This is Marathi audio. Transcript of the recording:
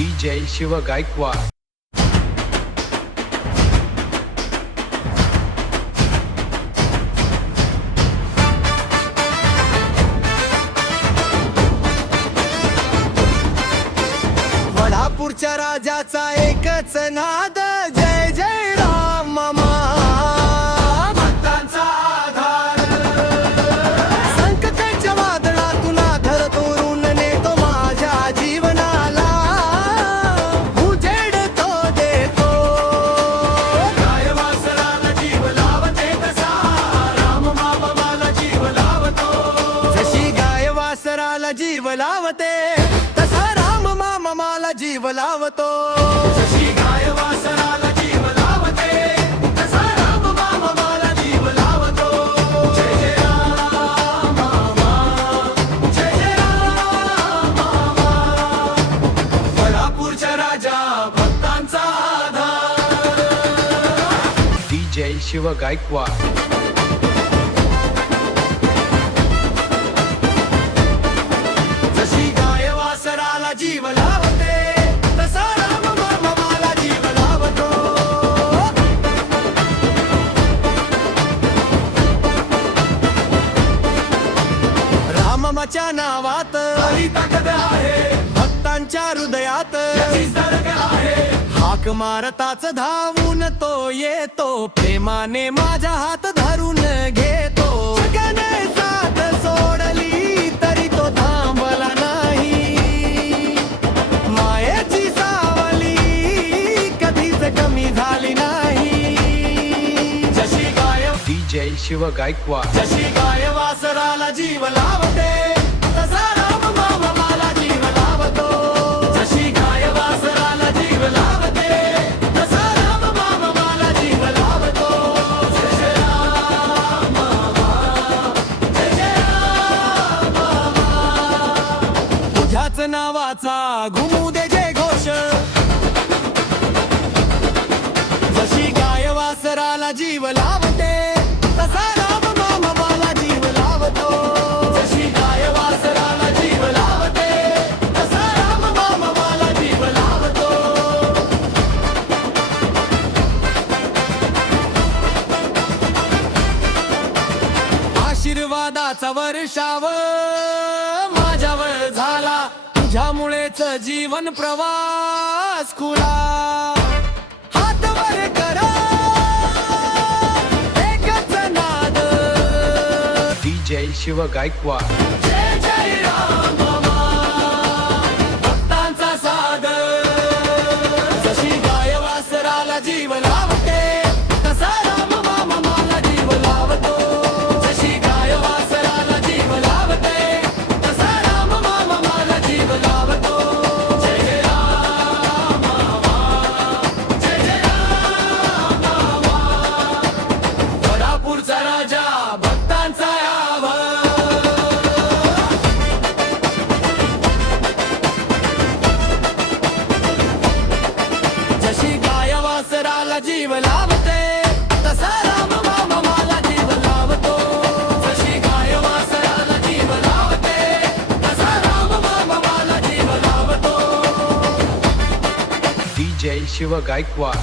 DJ शिव गायकवाड. वडापूरच्या राजाचा एकच नाद, जय जय राम मामा. भक्तांचा आधार, संकटाच्या वादळातून आधार तोरून नेतो माझ्या जीवनाला, उजेड तो देतो. गायवासराला जीव लावते तसा राम मामा मला जीव लावतो. जशी गायवासराला जीव लावते तसा राम मामा मला जीव लावतो. जशी गायवासराला जीव लावते तसा राम मामा मला जीव लावतो. जय जय राम मामा, जय जय राम मामा. वडापूरच्या राजा भक्तांचा आधार. DJ शिव गायकवाड. जशी गायवासराला जीव लावते तसा राम मामा मला जीव लावतो. रामाच्या नावात खरी ताकद आहे, भक्तांच्या हृदयात आहे. हाक मारताच धावून तो येतो, प्रेमाने माझा हात धरून घेतो. जगाने साथ सोडली तरी तो थांबला नाही, मायेची सावली कधीच कमी झाली नाही. जशी गाय DJ शिव गायकवाड. जशी गायवासराला जीव लावते तसा राम मामा मला जीव लावतो. जशी गायवासराला जीव लावते तसा राम मामा मला जीव लावतो. जय जय राम मामा, जय जय राम मामा. तुझ्याच नावाचा घुमू दे जय घोष. जशी गायवासराला जीव लावते तसा राम मामा मला जीव लावतो. जशी गायवासराला जीव लावते तसा राम मामा मला जीव लावतो. आशीर्वादाचा वर्षाव माझ्यावर झाला, तुझ्यामुळेच जीवन प्रवास खुला. हात वर करा एकच नाद, DJ शिव गायकवाड. जय जय राम मामा भक्तांचा सागर. जशी गायवासराला जीव लावते तसा राम मामा मला जीव लावतो. जशी गायवासराला जीव लावते तसा राम मामा मला जीव लावतो. जय जय राम मामा, जय जय राम मामा. वडापूरचा राजा भक्तांचा यावा. जशी गायवासराला जीव लावते तसा राम मामा मला जीव लावतो. जशी गायवासराला जीव लावते तसा राम मामा मला जीव लावतो. DJ शिव गायकवाड.